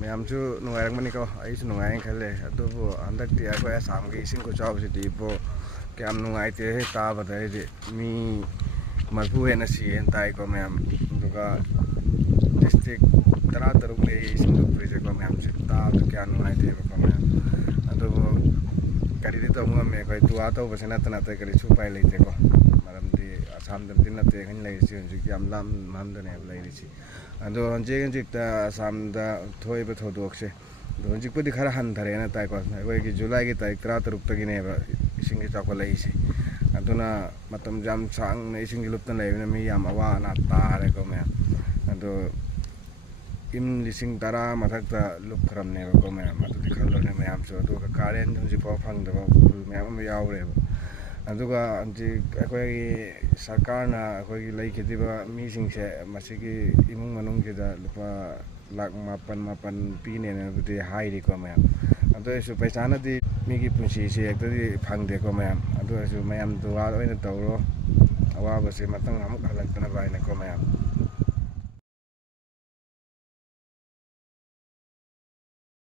ꯃꯌꯥꯝꯁꯨ ꯅꯨꯡꯉꯥꯏꯔꯝꯒꯅꯤꯀꯣ ꯑꯩꯁꯨ ꯅꯨꯡꯉꯥꯏꯅ ꯈꯜꯂꯦ ꯑꯗꯨꯕꯨ ꯍꯟꯗꯛꯇꯤ ꯑꯩꯈꯣꯏ ꯑꯁꯥꯝꯒꯤ ꯏꯁꯤꯡ ꯈꯨꯆꯥꯎꯁꯤꯗꯤ ꯏꯕꯣ ꯀꯌꯥꯝ ꯅꯨꯡꯉꯥꯏꯇꯦ ꯇꯥꯕꯗ ꯑꯩꯗꯤ ꯃꯤ 40 ꯍꯦꯟꯅ ꯁꯤꯌꯦꯅ ꯇꯥꯏꯀꯣ ꯃꯌꯥꯝ ꯑꯗꯨꯒ ꯗꯤꯁꯇ꯭ꯔꯤꯛ 13 ꯂꯩ ꯏꯁꯤꯡ ꯊꯨꯝꯈ꯭ꯔꯤꯁꯦꯀꯣ ꯃꯌꯥꯝꯁꯦ ꯇꯥꯕꯗ ꯀꯌꯥ ꯅꯨꯡꯉꯥꯏꯇꯦꯕꯀꯣ ꯃꯌꯥꯝ ꯑꯗꯨꯕꯨ ꯀꯔꯤꯗꯤ ꯇꯧꯕ ꯉꯝꯃꯦ ꯑꯩꯈꯣꯏ ꯗꯨꯋꯥ ꯇꯧꯕꯁꯤ ꯅꯠꯇꯅ ꯑꯇꯩ ꯀꯔꯤꯁꯨ ꯎꯄꯥꯏ ꯂꯩꯇꯦꯀꯣ ꯃꯔꯝꯗꯤ ꯑꯁꯥꯝꯗꯗꯤ ꯅꯠꯇꯦ ꯑꯩꯈꯣꯏꯅ ꯂꯩꯔꯤꯁꯤ ꯍꯧꯖꯤꯛ ꯌꯥꯝ ꯂꯥꯞꯃꯟꯗꯅꯦꯕ ꯂꯩꯔꯤꯁꯤ ꯑꯗꯣ ꯍꯧꯖꯤꯛꯇ ꯑꯁꯥꯝꯗ ꯊꯣꯛꯏꯕ ꯊꯧꯗꯣꯛꯁꯦ ꯑꯗꯣ ꯍꯧꯖꯤꯛꯄꯨꯗꯤ ꯈꯔ ꯍꯟꯊꯔꯦꯅ ꯇꯥꯏꯀꯣ ꯑꯩꯈꯣꯏꯒꯤ ꯖꯨꯂꯥꯏꯒꯤ ꯇꯥꯔꯤꯛ 13ꯇꯒꯤꯅꯦꯕ ꯏꯁꯤꯡꯁꯤ ꯆꯥꯎꯈꯠꯂꯛꯏꯁꯤ ꯑꯗꯨꯅ ꯃꯇꯝ ꯌꯥꯝ ꯁꯥꯡꯅ ꯏꯁꯤꯡꯁꯤ ꯂꯨꯞꯇꯅ ꯂꯩꯕꯅ ꯃꯤ ꯌꯥꯝ ꯑꯋꯥ ꯑꯅꯥ ꯇꯥꯔꯦꯀꯣ ꯃꯌꯥꯝ ꯑꯗꯣ ꯏꯝ 10,000 ꯃꯊꯛꯇ ꯂꯨꯞꯈ꯭ꯔꯕꯅꯦꯕꯀꯣ ꯃꯌꯥꯝ ꯑꯗꯨꯗꯤ ꯈꯜꯂꯣꯅꯦ ꯃꯌꯥꯝꯁꯨ ꯑꯗꯨꯒ ꯀꯥꯔꯦꯟ ꯍꯧꯖꯤꯛꯐꯥꯎ ꯐꯪꯗꯕ ꯈꯨꯜ ꯃꯌꯥꯝ ꯑꯃ ꯌꯥꯎꯔꯦꯕ ꯑꯗꯨꯒ ꯍꯧꯖꯤꯛ ꯑꯩꯈꯣꯏꯒꯤ ꯁꯔꯀꯥꯔꯅ ꯑꯩꯈꯣꯏꯒꯤ ꯂꯩꯈꯤꯗ꯭ꯔꯤꯕ ꯃꯤꯁꯤꯡꯁꯦ ꯃꯁꯤꯒꯤ ꯏꯃꯨꯡ ꯃꯅꯨꯡꯁꯤꯗ ꯂꯨꯄꯥ ꯂꯥꯛ 7 ꯄꯤꯅꯦꯅꯕꯨꯗꯤ ꯍꯥꯏꯔꯤꯀꯣ ꯃꯌꯥꯝ ꯑꯗꯨ ꯑꯣꯏꯔꯁꯨ ꯄꯩꯁꯥꯅꯗꯤ ꯃꯤꯒꯤ ꯄꯨꯟꯁꯤꯁꯦ ꯍꯦꯛꯇꯗꯤ ꯐꯪꯗꯦꯀꯣ ꯃꯌꯥꯝ ꯑꯗꯨ ꯑꯣꯏꯔꯁꯨ ꯃꯌꯥꯝ ꯗꯨꯋꯥ ꯑꯣꯏꯅ ꯇꯧꯔꯣ ꯑꯋꯥꯕꯁꯦ ꯃꯊꯪ ꯑꯃꯨꯛ ꯍꯜꯂꯛꯇꯅꯕ ꯍꯥꯏꯅꯀꯣ ꯃꯌꯥꯝ